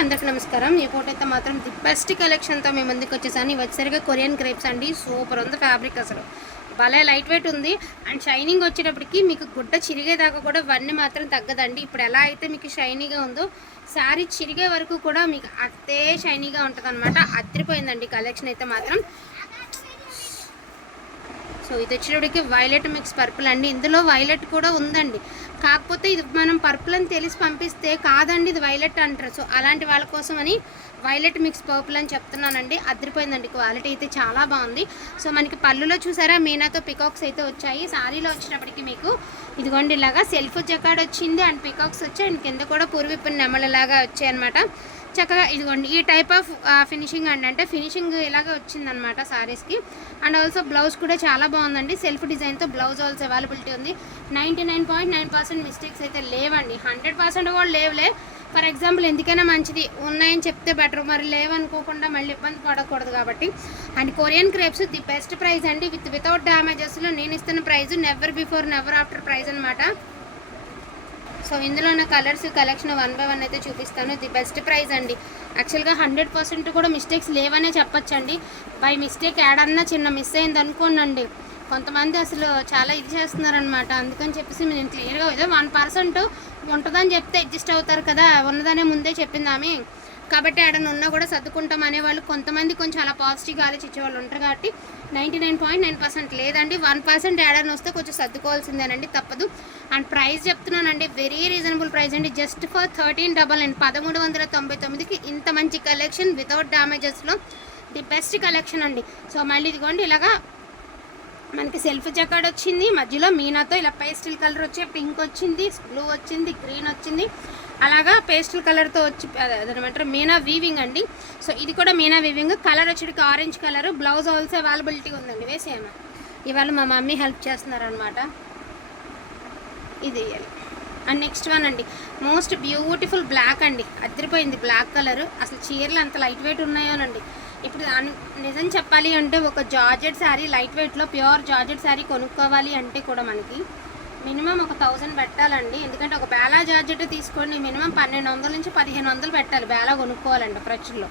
అందరికి నమస్కారం. ఈ ఫోటో అయితే మాత్రం ది బెస్ట్ కలెక్షన్తో మేము ముందుకు వచ్చేసాను. ఇవి వచ్చేసరిగా కొరియన్ క్రేప్స్ అండి. సూపర్ ఉంది ఫ్యాబ్రిక్ అసలు. భలే లైట్ వెయిట్ ఉంది. అండ్ షైనింగ్ వచ్చేటప్పటికి మీకు గుడ్డ చిరిగేదాకా కూడా ఇవన్నీ మాత్రం తగ్గదండి. ఇప్పుడు ఎలా అయితే మీకు షైనీగా ఉందో శారీ చిరిగే వరకు కూడా మీకు అదే షైనీగా ఉంటుంది అనమాట కలెక్షన్ అయితే మాత్రం. సో ఇది వచ్చేటప్పటికి వైలెట్ మిక్స్ పర్పుల్ అండి. ఇందులో వైలెట్ కూడా ఉందండి. కాకపోతే ఇది మనం పర్పుల్ అని తెలిసి పంపిస్తే కాదండి ఇది వైలెట్ అంటారు. సో అలాంటి వాళ్ళ కోసం అని వైలెట్ మిక్స్ పర్పుల్ అని చెప్తున్నానండి. అదిరిపోయిందండి క్వాలిటీ అయితే చాలా బాగుంది. సో మనకి పళ్ళులో చూసారా మీనాతో పికాక్స్ అయితే వచ్చాయి. శారీలో వచ్చినప్పటికి మీకు ఇదిగోండి ఇలాగా సెల్ఫ్ జకాడ్ వచ్చింది అండ్ పికాక్స్ వచ్చి అండ్ కింద కూడా పూర్వీపు నెమలలాగా వచ్చాయి అనమాట చక్కగా ఇదిగోండి ఈ టైప్ ఆఫ్ ఫినిషింగ్ అండి. అంటే ఫినిషింగ్ ఇలాగే వచ్చిందనమాట శారీస్కి అండ్ ఆల్సో బ్లౌజ్ కూడా చాలా బాగుందండి. సెల్ఫ్ డిజైన్తో బ్లౌజ్ ఆల్సో అవైలబిలిటీ ఉంది. Ninety nine point nine percent mistakes అయితే లేవండి. హండ్రెడ్ పర్సెంట్ కూడా లేవులే. ఫర్ ఎగ్జాంపుల్ ఎందుకైనా మంచిది. ఉన్నాయని చెప్తే బెటర్ మరి లేవనుకోకుండా మళ్ళీ ఇబ్బంది పడకూడదు కాబట్టి. And Korean crepes the best price అండి. విత్ వితౌట్ డ్యామేజెస్లో నేను ఇస్తున్న price never before never after price అనమాట సో ఇందులో ఉన్న colours collection one by one అయితే చూపిస్తాను. ది బెస్ట్ ప్రైస్ అండి. యాక్చువల్గా హండ్రెడ్ పర్సెంట్ కూడా మిస్టేక్స్ లేవనే చెప్పొచ్చండి. బై మిస్టేక్ యాడ్ అన్నా చిన్న మిస్ అయింది అనుకోనండి. కొంతమంది అసలు చాలా ఇది చేస్తున్నారనమాట అందుకని చెప్పేసి నేను క్లియర్గా ఏదో వన్ పర్సెంట్ ఉంటుందని చెప్తే అడ్జస్ట్ అవుతారు కదా ఉన్నదనే ముందే చెప్పిందామే కాబట్టి ఆడన ఉన్నా కూడా సర్దుకుంటాం అనేవాళ్ళు కొంతమంది కొంచెం అలా పాజిటివ్గా ఆలోచించే వాళ్ళు ఉంటారు కాబట్టి ninety nine point nine percent లేదండి. వన్ పర్సెంట్ యాడ్ వస్తే కొంచెం సర్దుకోవాల్సిందేనండి తప్పదు. అండ్ ప్రైస్ చెప్తున్నానండి వెరీ రీజనబుల్ ప్రైస్ అండి. Just for thirteen double and పదమూడు వందల తొంభై తొమ్మిదికి ఇంత మంచి కలెక్షన్ వితౌట్ డ్యామేజెస్లో ది బెస్ట్ కలెక్షన్ అండి. సో మళ్ళీ ఇదిగోండి ఇలాగా మనకి సెల్ఫ్ జకాడ్ వచ్చింది మధ్యలో మీనాతో ఇలా పేస్టిల్ కలర్ వచ్చి పింక్ వచ్చింది బ్లూ వచ్చింది గ్రీన్ వచ్చింది. అలాగా పేస్టల్ కలర్తో వచ్చి అదనమాట మీనా వీవింగ్ అండి. సో ఇది కూడా Meena weaving colour వచ్చేటికి orange colour. Blouse also availability ఉందండి. వేసేయమా ఇవాళ మా మమ్మీ హెల్ప్ చేస్తున్నారనమాట. ఇది అండ్ నెక్స్ట్ వన్ అండి. మోస్ట్ బ్యూటిఫుల్ బ్లాక్ అండి. అదిరిపోయింది బ్లాక్ కలర్ అసలు చీరలు అంత లైట్ వెయిట్ ఉన్నాయోనండి. ఇప్పుడు అన్- నిజం చెప్పాలి అంటే ఒక జార్జెట్ శారీ లైట్ వెయిట్లో ప్యూర్ జార్జెట్ శారీ కొనుక్కోవాలి అంటే కూడా మనకి మినిమం ఒక థౌజండ్ పెట్టాలండి. ఎందుకంటే ఒక బేలా జార్జెట్ తీసుకోండి మినిమం పన్నెండు వందల నుంచి పదిహేను వందలు పెట్టాలి బేలా కొనుక్కోవాలండి ఫ్రెష్లో.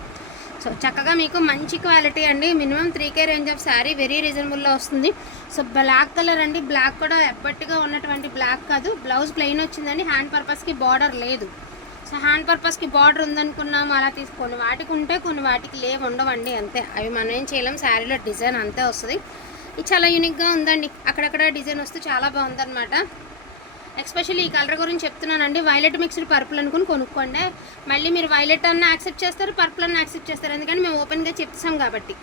సో చక్కగా మీకు మంచి క్వాలిటీ అండి. Minimum three K range of sari very రీజనబుల్లో వస్తుంది. సో బ్లాక్ కలర్ అండి. బ్లాక్ కూడా ఎప్పటిగా ఉన్నటువంటి బ్లాక్ కాదు. బ్లౌజ్ ప్లెయిన్ వచ్చిందండి. హ్యాండ్ పర్పస్కి బార్డర్ లేదు. సో హ్యాండ్ పర్పస్కి బార్డర్ ఉందనుకున్నాము అలా తీసుకోండి వాటికి ఉంటే కొన్ని వాటికి లేవు ఉండవండి అంతే. అవి మనం ఏం చేయలేం. శారీలో డిజైన్ అంతే వస్తుంది. ఇది చాలా యూనిక్గా ఉందండి. అక్కడక్కడ డిజైన్ వస్తే చాలా బాగుందన్నమాట. ఎస్పెషల్లీ ఈ కలర్ గురించి చెప్తున్నానండి. వైలెట్ మిక్స్డ్ పర్పుల్ అనుకుని కొనుక్కోండి. మళ్ళీ మీరు వైలెట్ అన్న యాక్సెప్ట్ చేస్తారు పర్పుల్ అన్న యాక్సెప్ట్ చేస్తారు. ఎందుకంటే మేము ఓపెన్గా చెప్తాం కాబట్టి.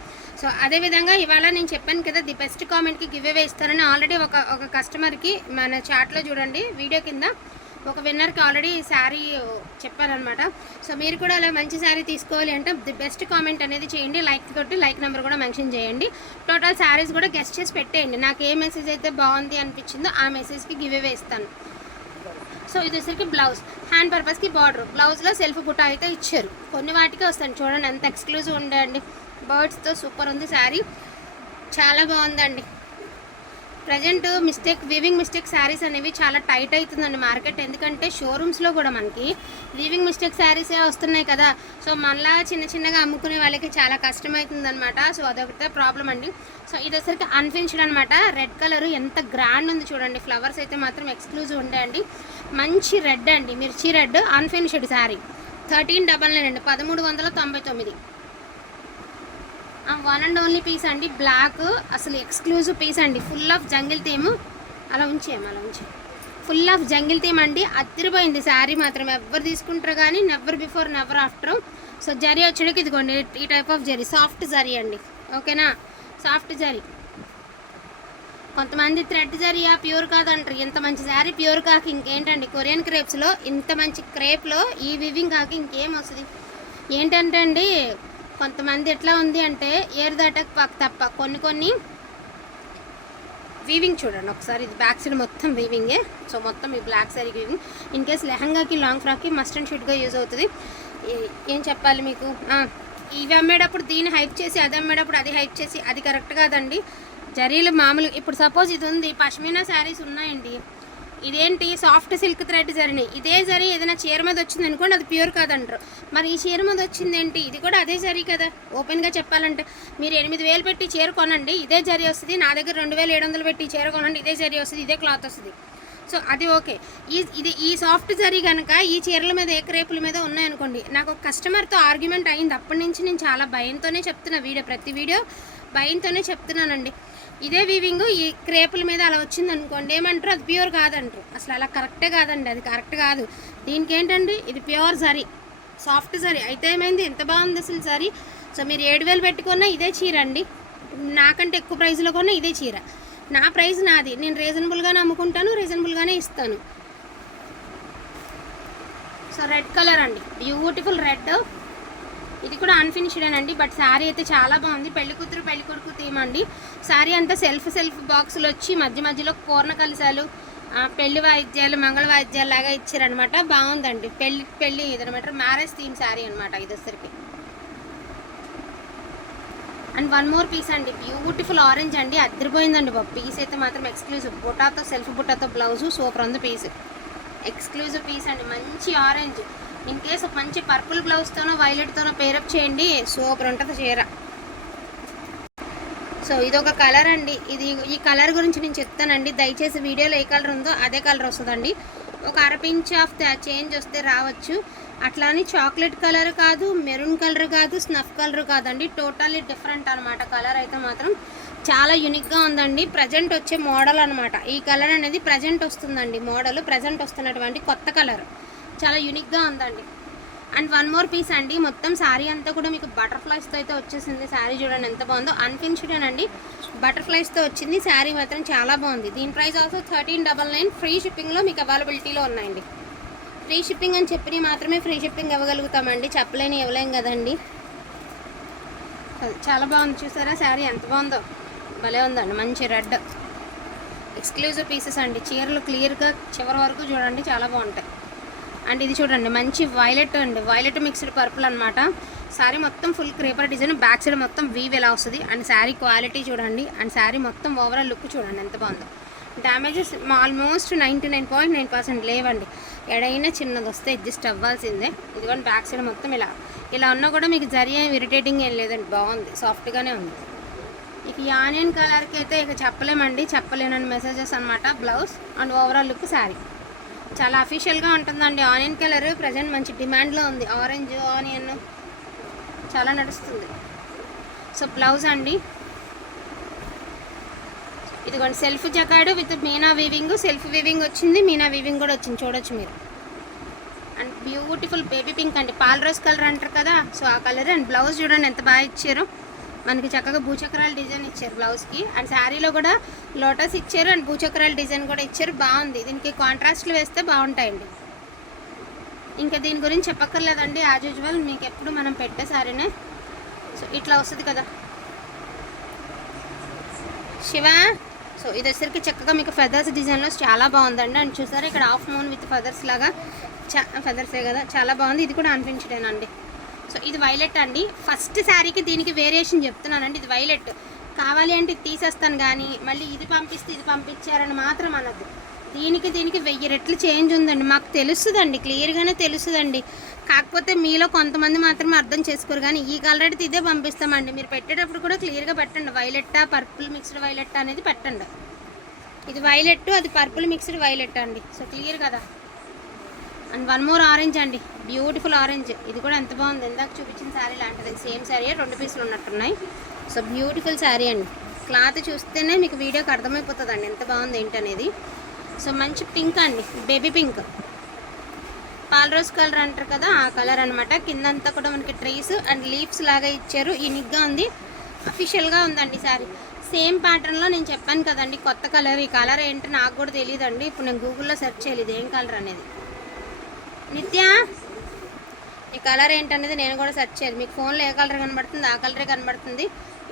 సో అదేవిధంగా ఇవాళ నేను చెప్పాను కదా ది బెస్ట్ కామెంట్కి గివ్ అవే ఇస్తానని ఆల్రెడీ ఒక ఒక కస్టమర్కి మన చాట్లో చూడండి వీడియో కింద. ఒక విన్నర్కి ఆల్రెడీ శారీ చెప్పారనమాట సో మీరు కూడా అలా మంచి శారీ తీసుకోవాలి అంటే ది బెస్ట్ కామెంట్ అనేది చేయండి. లైక్ తోటి లైక్ నెంబర్ కూడా మెన్షన్ చేయండి. టోటల్ శారీస్ కూడా గెస్ట్ చేసి పెట్టేయండి. నాకు ఏ మెసేజ్ అయితే బాగుంది అనిపించిందో ఆ మెసేజ్కి గివ్ అవే ఇస్తాను. సో ఇది వచ్చేసరికి బ్లౌజ్ హ్యాండ్ పర్పస్కి బార్డర్ బ్లౌజ్లో సెల్ఫ్ బుటా అయితే ఇచ్చారు. కొన్ని వాటికి వస్తాను. చూడండి ఎంత ఎక్స్క్లూజివ్ ఉండండి బర్డ్స్తో సూపర్ ఉంది శారీ చాలా బాగుందండి. Present mistake weaving mistake saris అనేవి చాలా టైట్ అవుతుందండి మార్కెట్. ఎందుకంటే షోరూమ్స్లో కూడా మనకి వీవింగ్ మిస్టేక్ శారీసే వస్తున్నాయి కదా. సో మళ్ళా చిన్న చిన్నగా అమ్ముకునే వాళ్ళకి చాలా కష్టమవుతుంది అనమాట సో అదొకటే ప్రాబ్లం అండి. సో ఇది వచ్చరికి అన్ఫినిష్డ్ అనమాట రెడ్ కలర్ ఎంత గ్రాండ్ ఉంది చూడండి. ఫ్లవర్స్ అయితే మాత్రం ఎక్స్క్లూజివ్ ఉంటాయండి మంచి రెడ్ అండి. మిర్చి red unfinished sari thirteen double nine అండి. పదమూడు వందల తొంభై తొమ్మిది. వన్ అండ్ ఓన్లీ పీస్ అండి. బ్లాక్ అసలు ఎక్స్క్లూజివ్ పీస్ అండి. ఫుల్ ఆఫ్ జంగిల్ థీమ్ అలా ఉంచేయం అలా ఉంచే ఫుల్ ఆఫ్ జంగిల్ థీమ్ అండి. అదిరిపోయింది శారీ మాత్రం. ఎవరు తీసుకుంటారు కానీ never before never after so zari వచ్చేటికి ఇదిగోండి ఈ type of zari. Soft zari అండి. ఓకేనా సాఫ్ట్ జరీ. కొంతమంది థ్రెడ్ జరియా ప్యూర్ కాదంటారు. ఇంత మంచి శారీ ప్యూర్ కాకి ఇంకేంటండి? కొరియన్ క్రేప్స్లో ఇంత మంచి క్రేప్లో ఈ వివింగ్ కాక ఇంకేం వస్తుంది? ఏంటంటే అండి కొంతమంది ఎట్లా ఉంది అంటే ఏర్ దాటక పాక్ తప్ప కొన్ని కొన్ని వీవింగ్ చూడండి. ఒకసారి ఇది బ్యాక్ సైడ్ మొత్తం వీవింగే సో మొత్తం ఈ black sari weaving in case లెహంగాకి long ఫ్రాక్కి మస్ట్ అండ్ షూట్గా యూజ్ అవుతుంది. ఏం చెప్పాలి మీకు? ఇవి అమ్మేటప్పుడు దీన్ని హైప్ చేసి అది అమ్మేటప్పుడు అది హైప్ చేసి అది కరెక్ట్ కాదండి. జరీలు మామూలు ఇప్పుడు సపోజ్ ఇది ఉంది పష్మీనా శారీస్ ఉన్నాయండి. ఇదేంటి సాఫ్ట్ సిల్క్ థ్రెడ్ జరీని? ఇదే జరీ ఏదైనా చీర మీద వచ్చింది అనుకోండి అది ప్యూర్ కాదంటారు. మరి ఈ చీర మీద వచ్చింది ఏంటి ఇది కూడా అదే జరీ కదా ఓపెన్గా చెప్పాలంటే. మీరు ఎనిమిది వేలు పెట్టి చీర కొనండి ఇదే జరీ వస్తుంది. నా దగ్గర రెండు వేలు ఏడు వందలు పెట్టి చీర కొనండి ఇదే జరీ వస్తుంది ఇదే క్లాత్ వస్తుంది. సో అది ఓకే. ఈ ఇది ఈ సాఫ్ట్ జరీ కనుక ఈ చీరల మీద ఏ క్రేపుల మీద ఉన్నాయనుకోండి నాకు ఒక కస్టమర్తో ఆర్గ్యుమెంట్ అయింది. అప్పటి నుంచి నేను చాలా భయంతోనే చెప్తున్నా వీడియో ప్రతి వీడియో భయంతోనే చెప్తున్నానండి. ఇదే వీవింగ్ ఈ క్రేపుల మీద అలా వచ్చింది అనుకోండి ఏమంటారు? అది ప్యూర్ కాదంటారు. అసలు అలా కరెక్టే కాదండి అది కరెక్ట్ కాదు. దీనికి ఏంటండి? ఇది ప్యూర్ జరీ. సాఫ్ట్ జరీ. అయితే ఏమైంది? ఎంత బాగుంది అసలు జరీ. సో మీరు ఏడు వేలు పెట్టుకున్నా ఇదే చీర అండి. నాకంటే ఎక్కువ ప్రైస్లో కొన్నా ఇదే చీర. నా ప్రైస్ నాది. నేను రీజనబుల్గానే అమ్ముకుంటాను రీజనబుల్గానే ఇస్తాను. సో రెడ్ కలర్ అండి. బ్యూటిఫుల్ రెడ్ ఇది కూడా అన్ఫినిష్డ్ అండి బట్ శారీ అయితే చాలా బాగుంది. పెళ్ళి కూతురు పెళ్ళి కొడుకు థీమ్ అండి. శారీ అంతా సెల్ఫ్ సెల్ఫ్ బాక్సులు వచ్చి మధ్య మధ్యలో పూర్ణ కలిసాలు పెళ్ళి వాయిద్యాలు మంగళ వాయిద్యాలు లాగా ఇచ్చారనమాట బాగుందండి. పెళ్ళి పెళ్ళి ఇదనమాట మ్యారేజ్ థీమ్ శారీ అనమాట ఇది వచ్చరికి అండ్ వన్ మోర్ పీస్ అండి. బ్యూటిఫుల్ ఆరెంజ్ అండి. అద్దరిపోయిందండి బాబు. పీస్ అయితే మాత్రం ఎక్స్క్లూజివ్ బుటాతో సెల్ఫ్ బుటాతో బ్లౌజు సూపర్ ఉంది పీస్ ఎక్స్క్లూజివ్ పీస్ అండి. మంచి ఆరెంజ్ ఇన్ కేస్ మంచి పర్పుల్ బ్లౌజ్తోనో వైలెట్తోనో పేరప్ చేయండి. సూపర్ ఉంటుంది చీర. సో ఇది ఒక కలర్ అండి. ఇది ఈ కలర్ గురించి నేను చెప్తానండి. దయచేసి వీడియోలో ఏ కలర్ ఉందో అదే కలర్ వస్తుందండి. ఒక అరపించ్ ఆఫ్ చేంజ్ వస్తే రావచ్చు. అట్లానే చాక్లెట్ కలర్ కాదు మెరూన్ కలర్ కాదు స్నఫ్ కలర్ కాదండి. టోటల్లీ డిఫరెంట్ అనమాట కలర్ అయితే మాత్రం చాలా యూనిక్గా ఉందండి. ప్రజెంట్ వచ్చే మోడల్ అనమాట ఈ కలర్ అనేది ప్రజెంట్ వస్తుందండి. మోడల్ ప్రజెంట్ వస్తున్నటువంటి కొత్త కలర్. చాలా యూనిక్గా ఉందండి. అండ్ వన్ మోర్ పీస్ అండి మొత్తం శారీ అంతా కూడా మీకు బటర్ఫ్లైస్తో అయితే వచ్చేసింది. శారీ చూడండి ఎంత బాగుందో. అన్ఫినిష్డ్ అండి బటర్ఫ్లైస్తో వచ్చింది. శారీ మాత్రం చాలా బాగుంది. దీని price also thirteen double nine free షిప్పింగ్లో మీకు అవైలబిలిటీలో ఉన్నాయండి. ఫ్రీ షిప్పింగ్ అని చెప్పి మాత్రమే ఫ్రీ షిప్పింగ్ ఇవ్వగలుగుతామండి. చెప్పలేని ఇవ్వలేం కదండి. చాలా బాగుంది. చూసారా? శారీ ఎంత బాగుందో. భలే ఉందండి. మంచి రెడ్ ఎక్స్క్లూజివ్ పీసెస్ అండి. చీరలు క్లియర్గా చివరి వరకు చూడండి. చాలా బాగుంటాయి. అండ్ ఇది చూడండి మంచి వైలెట్ అండి. వైలెట్ మిక్స్డ్ పర్పుల్ అనమాట శారీ మొత్తం full creeper design back side మొత్తం వీవ్ ఎలా వస్తుంది అండ్ శారీ క్వాలిటీ చూడండి అండ్ శారీ మొత్తం ఓవరాల్ లుక్ చూడండి ఎంత బాగుందో. Damages almost ninety nine point nine percent లేవండి. ఎడైనా చిన్నది వస్తే అడ్జస్ట్ అవ్వాల్సిందే. ఇదిగోండి బ్యాక్ సైడ్ మొత్తం ఇలా. ఇలా ఉన్నా కూడా మీకు జరి ఇరిటేటింగ్ ఏం లేదండి. బాగుంది సాఫ్ట్గానే ఉంది. ఇక ఈ ఆనియన్ కలర్కి అయితే ఇక చెప్పలేమండి. చెప్పలేనని మెసేజెస్ అనమాట blouse and overall look sari చాలా అఫీషియల్గా ఉంటుందండి. ఆనియన్ కలర్ ప్రజెంట్ మంచి డిమాండ్లో ఉంది. ఆరెంజ్ ఆనియన్ చాలా నడుస్తుంది. సో బ్లౌజ్ అండి. ఇదిగోండి self jacquard with meena weaving self weaving వచ్చింది మీనా వీవింగ్ కూడా వచ్చింది. చూడొచ్చు మీరు. అండ్ బ్యూటిఫుల్ బేబీ పింక్ అండి. పాల్ రోజ్ కలర్ అంటారు కదా. సో ఆ కలర్ అండ్ బ్లౌజ్ చూడండి ఎంత బాగా ఇచ్చారు. మనకి చక్కగా భూచక్రాల డిజైన్ ఇచ్చారు బ్లౌజ్కి. అండ్ శారీలో కూడా లోటస్ ఇచ్చారు అండ్ భూచక్రాల డిజైన్ కూడా ఇచ్చారు. బాగుంది. దీనికి కాంట్రాస్ట్లు వేస్తే బాగుంటాయండి. ఇంకా దీని గురించి చెప్పక్కర్లేదండి. యాజ్ యూజువల్ మీకు ఎప్పుడు మనం పెట్టే శారీనే. సో ఇట్లా వస్తుంది కదా. శివ సో ఇది వచ్చరికి చక్కగా మీకు ఫెదర్స్ డిజైన్లో చాలా బాగుందండి. అండ్ చూసారా ఇక్కడ హాఫ్ మూన్ విత్ ఫెదర్స్ లాగా చా ఫెదర్సే కదా. చాలా బాగుంది. ఇది కూడా అనిపించడేనండి సో ఇది వైలెట్ అండి. ఫస్ట్ శారీకి దీనికి వేరియేషన్ చెప్తున్నానండి. ఇది వైలెట్. కావాలి అంటే ఇది తీసేస్తాను కానీ మళ్ళీ ఇది పంపిస్తే ఇది పంపించారని మాత్రం అనద్దు. దీనికి దీనికి వెయ్యి రెట్లు చేంజ్ ఉందండి. మాకు తెలుస్తుందండి క్లియర్గానే తెలుస్తుందండి కాకపోతే మీలో కొంతమంది మాత్రం అర్థం చేసుకోరు కానీ ఈ కలర్ అయితే ఇదే పంపిస్తామండి. మీరు పెట్టేటప్పుడు కూడా క్లియర్గా పెట్టండి. వైలెట్టా పర్పుల్ మిక్స్డ్ వైలెట్ అనేది పెట్టండి. ఇది వైలెట్ అది పర్పుల్ మిక్స్డ్ వైలెట్ అండి. సో క్లియర్ కదా? అండ్ వన్ మోర్ ఆరెంజ్ అండి. Beautiful orange. ఇది కూడా ఎంత బాగుంది. ఇందాక చూపించిన శారీ లాంటిది. సేమ్ శారీ రెండు పీసులు ఉన్నట్టున్నాయి. సో బ్యూటిఫుల్ శారీ అండి. క్లాత్ చూస్తేనే మీకు వీడియోకి అర్థమైపోతుంది అండి ఎంత బాగుంది ఏంటనేది సో మంచి పింక్ అండి. Baby pink. పాలరోజ్ కలర్ అంటారు కదా ఆ కలర్ అనమాట కిందంతా కూడా మనకి ట్రీస్ అండ్ లీవ్స్ లాగా ఇచ్చారు. యూనిక్గా ఉంది. అఫీషియల్గా ఉందండి శారీ. సేమ్ ప్యాటర్న్లో నేను చెప్పాను కదండి కొత్త కలర్. ఈ కలర్ ఏంటో నాకు కూడా తెలియదండి. ఇప్పుడు నేను గూగుల్లో సెర్చ్ చేయలేదు ఏం కలర్ అనేది. నిత్య? ఈ కలర్ ఏంటనేది నేను కూడా సెర్చ్ చేయాలి. మీకు ఫోన్లో ఏ కలర్ కనబడుతుంది ఆ కలరే కనబడుతుంది.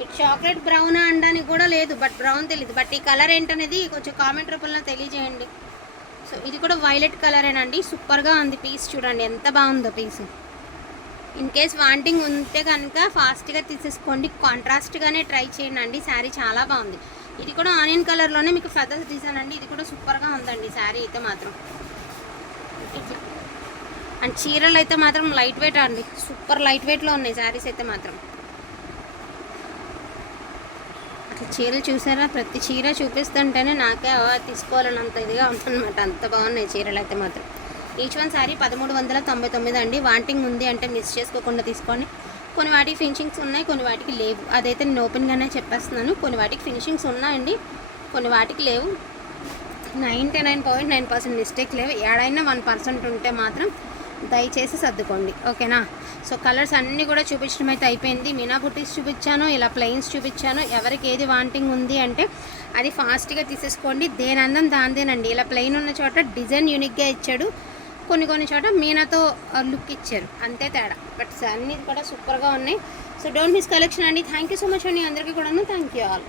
ఇటు చాక్లెట్ బ్రౌన్ అనడానికి కూడా లేదు బట్ బ్రౌన్ తెలియదు బట్ ఈ కలర్ ఏంటనేది కొంచెం కామెంట్ రూపంలో తెలియజేయండి. సో ఇది కూడా వైలెట్ కలరేనండి. సూపర్గా ఉంది పీస్ చూడండి ఎంత బాగుందో పీస్. ఇన్ కేస్ వాంటింగ్ ఉంటే కనుక ఫాస్ట్గా తీసేసుకోండి. కాంట్రాస్ట్గానే ట్రై చేయండి. అండి శారీ చాలా బాగుంది. ఇది కూడా ఆనియన్ కలర్లోనే మీకు ఫెదర్స్ డిజైన్ అండి. ఇది కూడా సూపర్గా ఉందండి శారీ అయితే మాత్రం. ఇట్లా అండ్ చీరలు అయితే మాత్రం లైట్ వెయిట్ అండి. సూపర్ లైట్ వెయిట్లో ఉన్నాయి శారీస్ అయితే మాత్రం. అట్లా చీరలు చూసారా? ప్రతి చీర చూపిస్తుంటేనే నాకే తీసుకోవాలని తీసుకోవాలన్నంత ఇదిగా ఉందన్నమాట. అంత బాగున్నాయి చీరలు అయితే మాత్రం. ఈచ్ వన్ శారీ పదమూడు వందల తొంభై తొమ్మిది అండి. వాంటింగ్ ఉంది అంటే మిస్ చేసుకోకుండా తీసుకోండి. కొన్ని వాటికి ఫినిషింగ్స్ ఉన్నాయి కొన్ని వాటికి లేవు. అదైతే నేను ఓపెన్గానే చెప్పేస్తున్నాను. కొన్ని వాటికి ఫినిషింగ్స్ ఉన్నాయండి కొన్ని వాటికి లేవు. Ninety nine point nine percent mistake లేవు. ఏడైనా వన్ పర్సెంట్ ఉంటే మాత్రం దయచేసి సర్దుకోండి ఓకేనా? సో కలర్స్ అన్నీ కూడా చూపించడం అయితే అయిపోయింది. మీనా బుటీస్ చూపించాను ఇలా ప్లెయిన్స్ చూపించాను. ఎవరికి ఏది వాంటింగ్ ఉంది అంటే అది ఫాస్ట్గా తీసేసుకోండి. దేని అందం దాందేనండి. ఇలా ప్లెయిన్ ఉన్న చోట డిజైన్ యూనిక్గా ఇచ్చాడు. కొన్ని కొన్ని చోట మీనాతో లుక్ ఇచ్చారు. అంతే తేడా. బట్ అన్నీ కూడా సూపర్గా ఉన్నాయి. సో డోంట్ మిస్ కలెక్షన్ అండి. థ్యాంక్ యూ సో మచ్ అండి. అందరికీ కూడాను థ్యాంక్ యూ ఆల్.